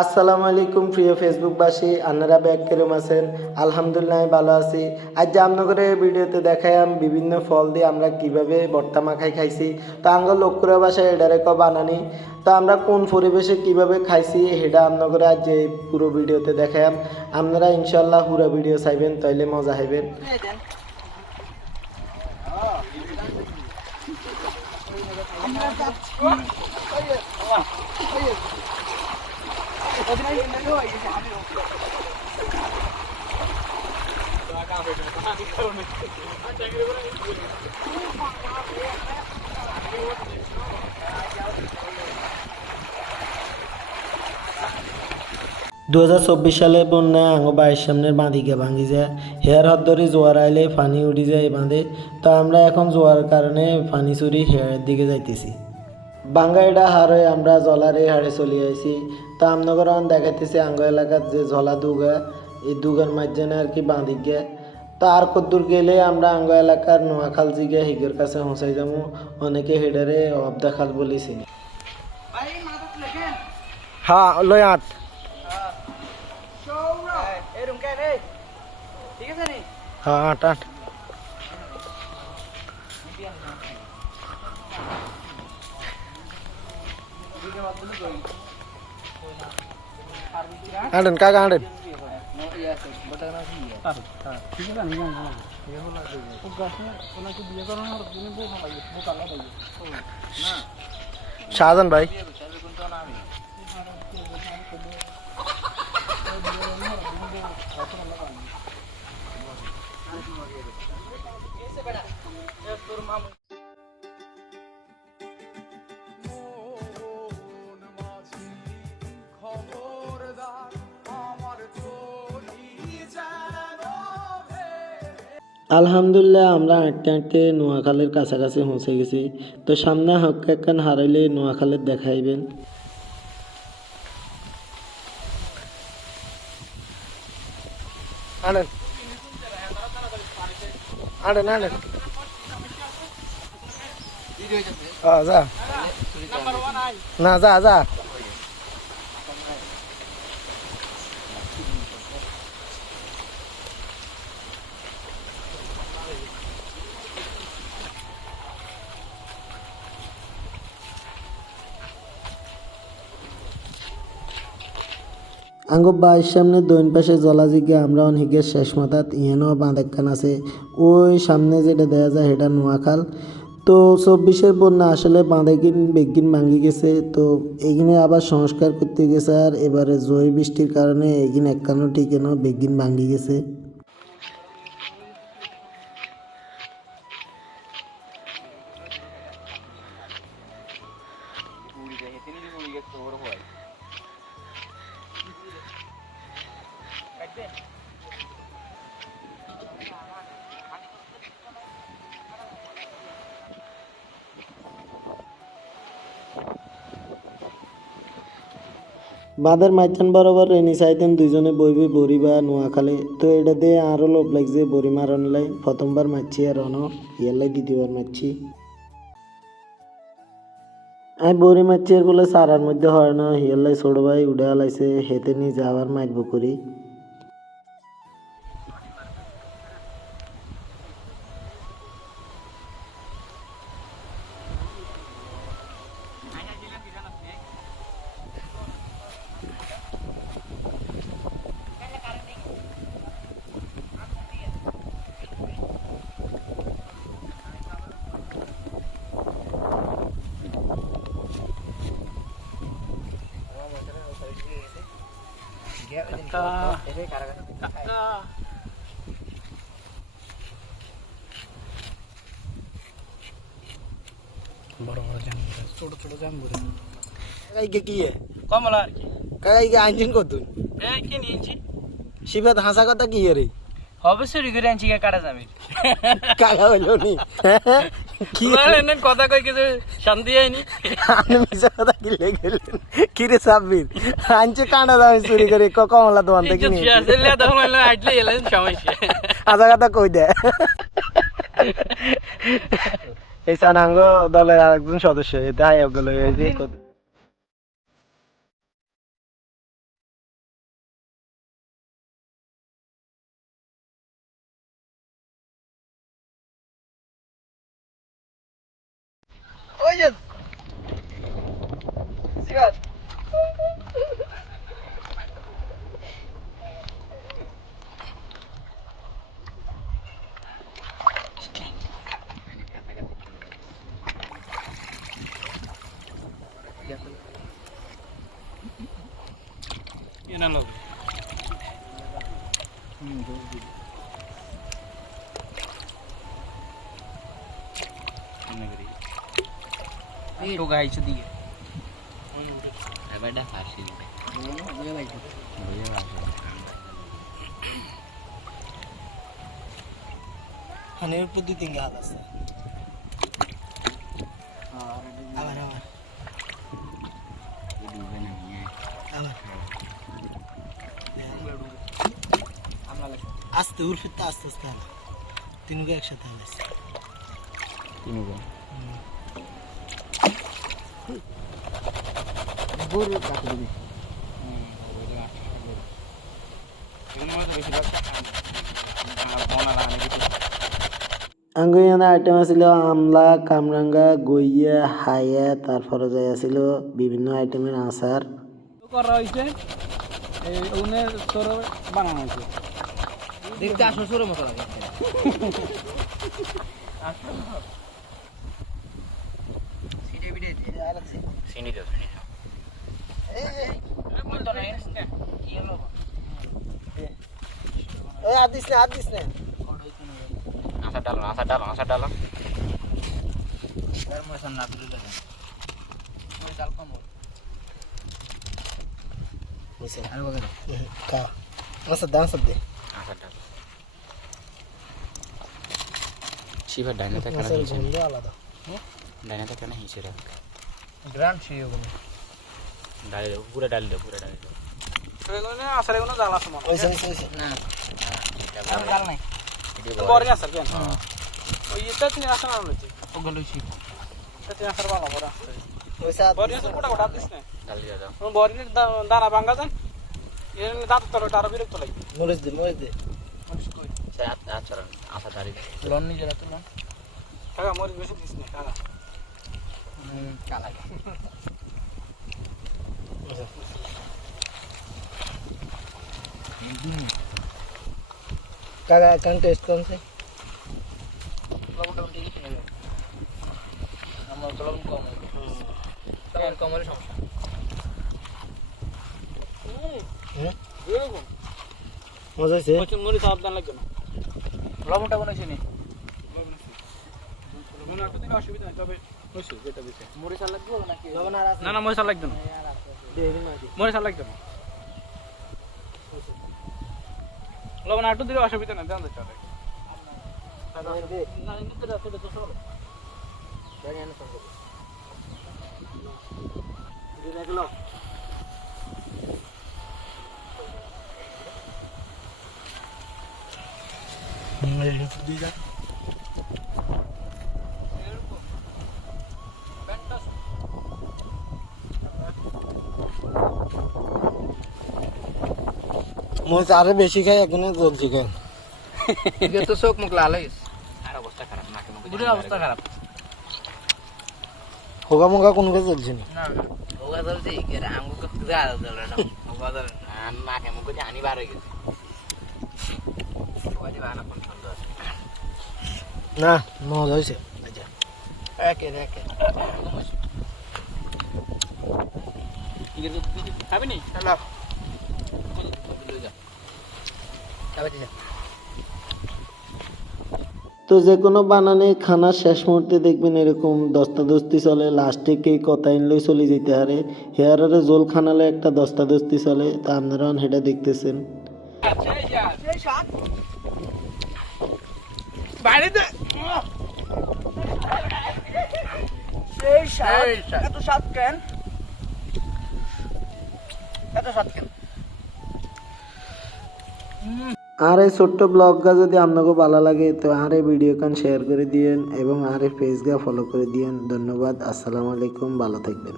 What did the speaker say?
আসসালামু আলাইকুম, প্রিয় ফেসবুকবাসী আপনারা ব্যাগ কেরম আছেন? আলহামদুলিল্লাহ, আমি ভালো আছি। আজ জামনগরে ভিডিওতে দেখাইম বিভিন্ন ফল দিয়ে আমরা কীভাবে ভর্তা মাখাই খাইছি। তো আঙ্গ লোকরা বাসায় এডারে ক বানানি। তো আমরা কোন পরিবেশে কীভাবে খাইছি সেটা আমনগরে আজ যে পুরো ভিডিওতে দেখাইম আপনারা ইনশাল্লাহ পুরো ভিডিও চাইবেন, তাইলে মজা হইবেন দু হাজার চব্বিশ সালে বন্যায় আঙ্গ বাড়ির সামনের বাঁধিকে ভাঙি যায়। হেয়ার হাত ধরে জোয়ার আইলে পানি উঠি যায় বাঁধে। তো আমরা এখন জোয়ার কারণে পানি চুরি হেয়ারের দিকে যাইতেছি। বাঙ্গাইডা হারে আমরা জলারে হারে চলে আইছি। তো আমনগর দেখাইতেছি আঙ্গ এলাকার যে জলা দুগা এই দুগার মাঝখানে আর কি বাঁধিক গে তো আর কদ্দূর গেলে আমরা আঙ্গ এলাকার নোয়াখাল জিগে হিগের কাছে পৌঁছাই যাব অনেকে হেডারে অবদা খাল বলেছি। হ্যাঁ লয় আট হ্যাঁ আট আট। আড়েন কাকা আড়েন শাহজান ভাই আলহামদুলিল্লাহ, আমরা হাঁটতে হাঁটতে নোয়াখালের কাছাকাছি পৌঁছে গেছি। তো সামনে হক একখান হারাইলে নোয়াখালের দেখাইবেন। না, যা যা। আঙ্গ বাইর সামনে দৈন পাশে জলাজিগে আমরা অনেকের শেষ মাথাত ইয়েনও বাঁধেকান আছে। ওই সামনে যেটা দেয়া যায় সেটা নোয়াখাল। তো চব্বিশের বন্যা আসলে বাঁধেকিন বেগিন ভাঙ্গি গেছে। তো এখানে আবার সংস্কার করতে গেছে আর এবারে জয় বৃষ্টির কারণে এখানে একখানো টিকেনও বেগিন ভাঙ্গি গেছে। বাঁধের মাইথান বরাবর রেনি চাইতেন দুইজনে বইবে বড়ি বা নোয়াখালে। তো এটা দিয়ে আরও লোভ লাগছে বড়ি মারন লাই। প্রথমবার মারছি আর অন ইয়ারলাই দ্বিতীয়বার মারছি। আমি বড়ি মারছি এর বলে সারার মধ্যে হয় না। হিয়ারলাই ছোট ভাই উড়ে আলাইছে হেতে নিয়ে যাওয়ার মারব করি। ছোট ছোট জাম্বুরে কাকাইকে কি কমলা আর কি কাকাইকে আনছেন কতুন এই কি নিয়েছি শিবাত হাসা কথা কি রে হবে চুরি করে আনছি কে কাটা যাবে কাকা হইল নি কি কথা কই কিছু শান্তি হয়নি। আপনি মিশা কথা কি লেগেলেন কি রে সাব্বির? আনছে কানা দামে চুরি করে ক- কমলা দোকান থেকে ইজ্জত নিয়ে শেষ হলে তখন হলো আটলে এলেন সমস্যা। আধা কথা কই দেয় এই সানাঙ্গ দলের আরেকজন সদস্য এটা আয়োগ Понял? Сиват. ಏನಲ್ಲ ಹ್ಞೂ ಹೋಗ್ಬಿಡಿ ನಗರಿ পেট ওগা আইছো দিয়ে এবারটা ফার্সি দিবে বুঝে পাইছো বুঝে পাইছো হানের উপর দুই তিন হাত আছে আবার আবার আস্তে উর্ফিতে আস্তে আস্তে তিনগো একসাথে তিনগো একসাথে হলেছে আঙ্গুইয়ানা আইটেম আছিল আমলা কামরাঙ্গা গইয়া হাইয়া তারপরে যাই আছিল বিভিন্ন আইটেমের আচার। করা হয়েছে এই উনে তোর বানানো হয়েছে দেখতে আসো সুরের মতো লাগে। এই হাত দিস না হাত দিস না আসার ডালো আসার ডালো আসার ডালো বুঝছে কা আসার দে আসার দে আসার ডালো শিবার ডাইনে থেকে আসার গন্ধ আলাদা ডাইনে থেকে না হিসে রাখ গ্রান্ড সেই ওগুলো ডালি দেবো পুরো ডালি দেবো পুরো ডালি দেবো। আসার জ্বালা সমান ওইসে ওইসে ওইসে না ডাল নাই? বড়। আসার কেন ওই এটা তিনি আসার না হচ্ছে ওগুলো শিব এটা আসার ভালো বড় বড় আসর কোটা কোটা দিস না ডালি দাও। বড় দানা ভাঙা দেন এর দাঁত তলে আরও বিরক্ত লাগবে মরিচ দে মরিচ দে। আশা দাঁড়ি লন নিজেরা তো লন কাকা মরিচ বেশি দিস না কাকা। কালা। কান টেস্ট কোন সে আমার কম লবণ কম হলে সমস্যা। মজা হয়েছে? প্রচুর মুড়ি খাওয়ার দান লাগবে না। লবণটা বানাইছি নি অসুবিধা নেই তবে মুড়ি চাল লাগবে নাকি? লবণ আর আছে না। না মুড়ি চাল লাগবে না। মুড়ি চাল লাগবে না একটু দিলে অসুবিধা নেই দেন চলে। দে না মরিচ আরও বেশি খাই এখন জলছি খাই। এটা তো চোখ মুখ লাল আর অবস্থা খারাপ নাকে মুখে বুড়ির অবস্থা খারাপ হোগা মোগা কোনো কাজ চলছে না না। হোগা চলছে এর আঙ্গু করতে আর চলে না? হোগা চলে না নাকে মুখে জানি বার হয়ে গেছে ওই বানা কোন সুন্দর না মজা হয়েছে একে একে। খাবি নি? হ্যালো খাবে দিছে তো যে কোনো বানানে খানার শেষ মুহূর্তে দেখবেন এরকম দস্তাদস্তি চলে লাস্টে কে কথা ইনলই চলে যেতে হারে। হেয়ারে জোল খানালে একটা দস্তাদস্তি চলে তা আপনারা সেটা দেখতেছেন। এত কেন? এত কেন? আর এই ছোট্ট ব্লগটা যদি আপনাকে ভালো লাগে, তো আর এই ভিডিও কান শেয়ার করে দিয়েন এবং আর এই পেজটা ফলো করে দিয়েন। ধন্যবাদ, আসসালামু আলাইকুম, ভালো থাকবেন।